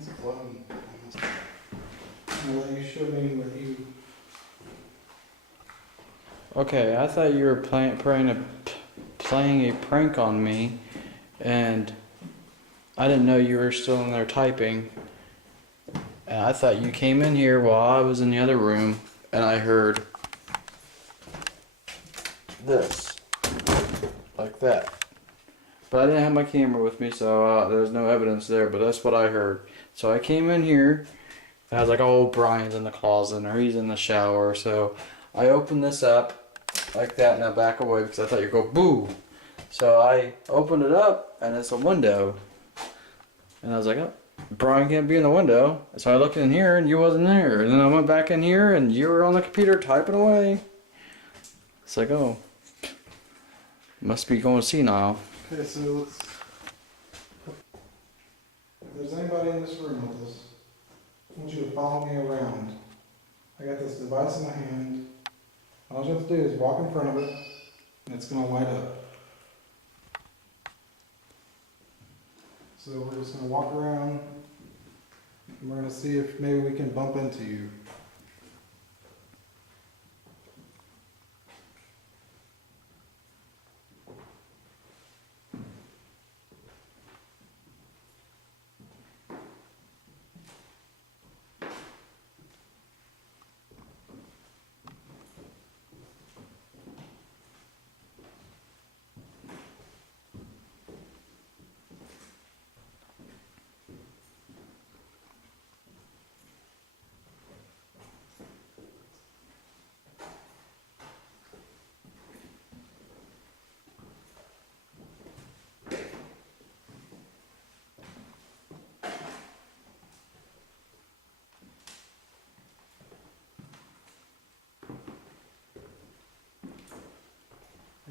It's flooding. Well, you showed me what you. Okay, I thought you were playing a prank on me, and I didn't know you were still in there typing. And I thought you came in here while I was in the other room, and I heard this, like that. But I didn't have my camera with me, so there's no evidence there, but that's what I heard. So I came in here, and I was like, oh, Brian's in the closet, or he's in the shower, so I opened this up, like that, and I back away, because I thought you'd go, boo! So I opened it up, and it's a window. And I was like, oh, Brian can't be in the window. So I looked in here, and you wasn't there. And then I went back in here, and you were on the computer typing away. It's like, oh, must be going senile. Okay, so let's. If there's anybody in this room with us, I want you to follow me around. I got this device in my hand. All you have to do is walk in front of it, and it's going to light up. So we're just going to walk around, and we're going to see if maybe we can bump into you.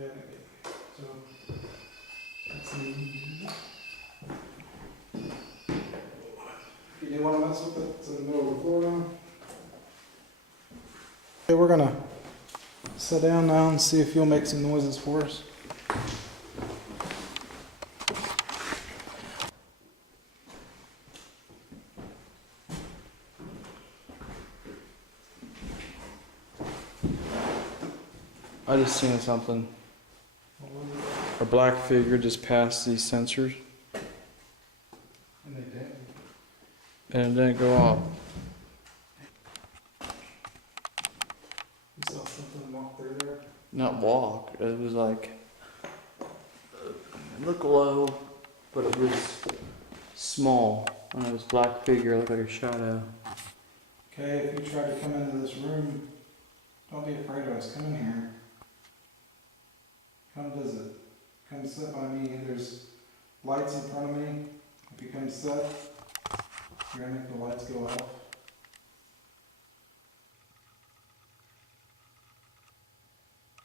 Yeah, so let's see. You didn't want to mess with it? It's in the middle of the floor now. Okay, we're gonna sit down now and see if you'll make some noises for us. I just seen something. A black figure just passed these sensors, And they did. and it didn't go off. You saw something walk through there? Not walk. It was like, it looked low, but it was small. And it was black figure, it looked like a shadow. Okay, if you try to come into this room, don't be afraid of us. Come in here. Come visit. Come sit by me. There's lights in front of me. If you come sit, you're gonna make the lights go off.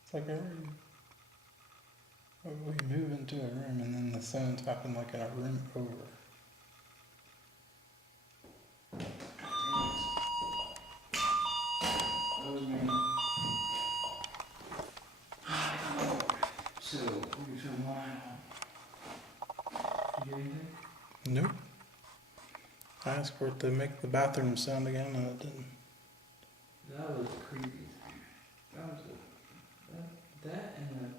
It's like we move into a room and then the sound's happening like in a room over. That was me. So, you turn mine on. You get anything? Nope. I asked for it to make the bathroom sound again and it didn't. That was creepy. That was that and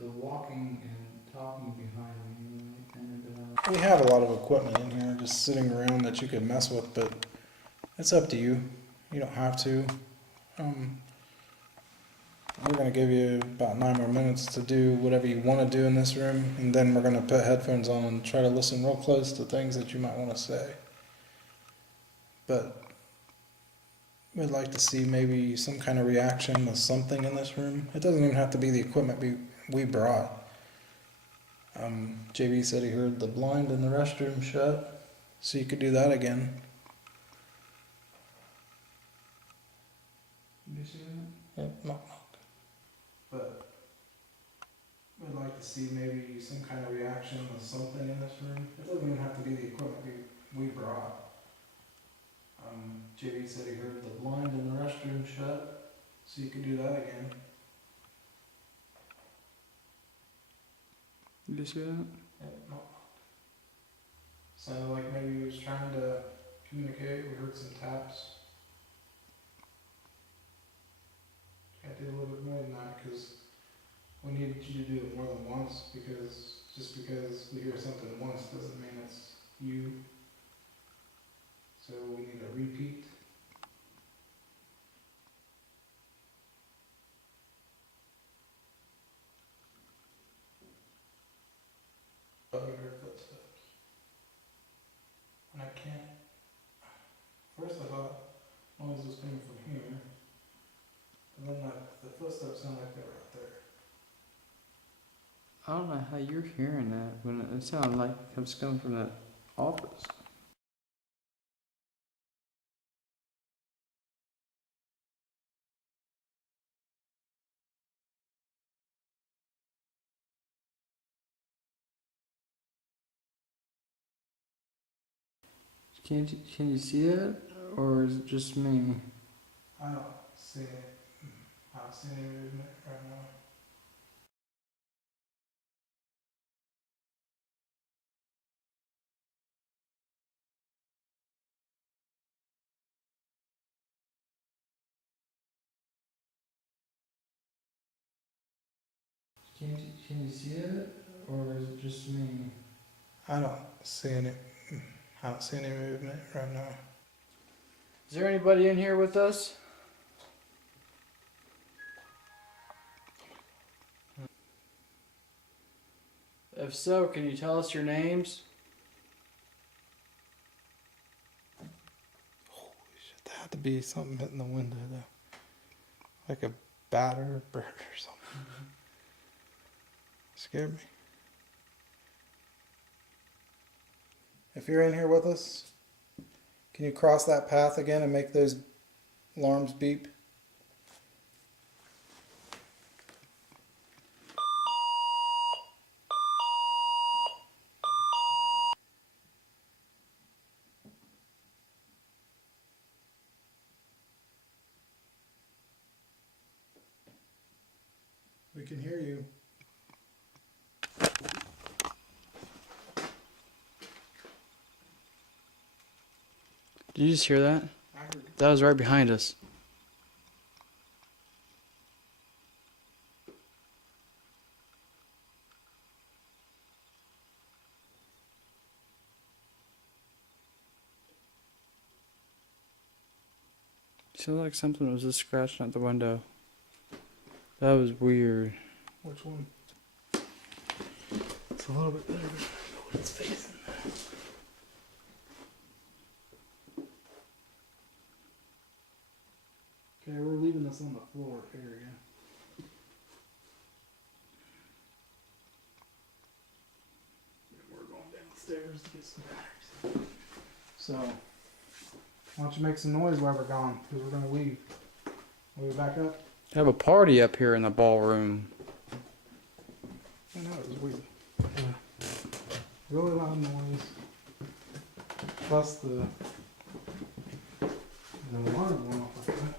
the walking and talking behind me. We have a lot of equipment in here just sitting around that you could mess with, but it's up to you. You don't have to. We're going to give you about 9 more minutes to do whatever you want to do in this room, and then we're going to put headphones on and try to listen real close to things that you might want to say. But we'd like to see maybe some kind of reaction to something in this room. It doesn't even have to be the equipment we brought. JB said he heard the blind in the restroom shut, so you could do that again. Did you see that? Yep, knock, knock. But we'd like to see maybe some kind of reaction to something in this room. It doesn't even have to be the equipment we brought. JB said he heard the blind in the restroom shut, so you could do that again. Did you see that? Yep, knock, knock. Sounded like maybe he was trying to communicate. We heard some taps. I did a little bit more than that because we needed you to do it more than once, because just because we hear something once doesn't mean it's you. So we need a repeat. But we heard footsteps. And I can't. First I thought noise was coming from here. And then the footsteps sound like they were out there. I don't know how you're hearing that when it sounded like it was coming from the office. Can you see that, or is it just me? I don't see it. I don't see any movement right now. Can you see it, or is it just me? I don't see any. I don't see any movement right now. Is there anybody in here with us? If so, can you tell us your names? There had to be something hitting the window though, like a bat or a bird or something. Scared me. If you're in here with us, can you cross that path again and make those alarms beep? We can hear you. Did you just hear that? I heard. That was right behind us. Sounded like something was just scratching at the window. That was weird. Which one? It's a little bit better. What it's facing. Okay, we're leaving this on the floor area. We're going downstairs to get some batteries. So, why don't you make some noise while we're gone? Because we're going to leave. Will we back up? They have a party up here in the ballroom. I know, it was weird. Yeah. Really loud noise. Plus the alarm went off like that.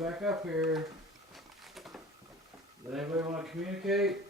back up here. Does anybody want to communicate?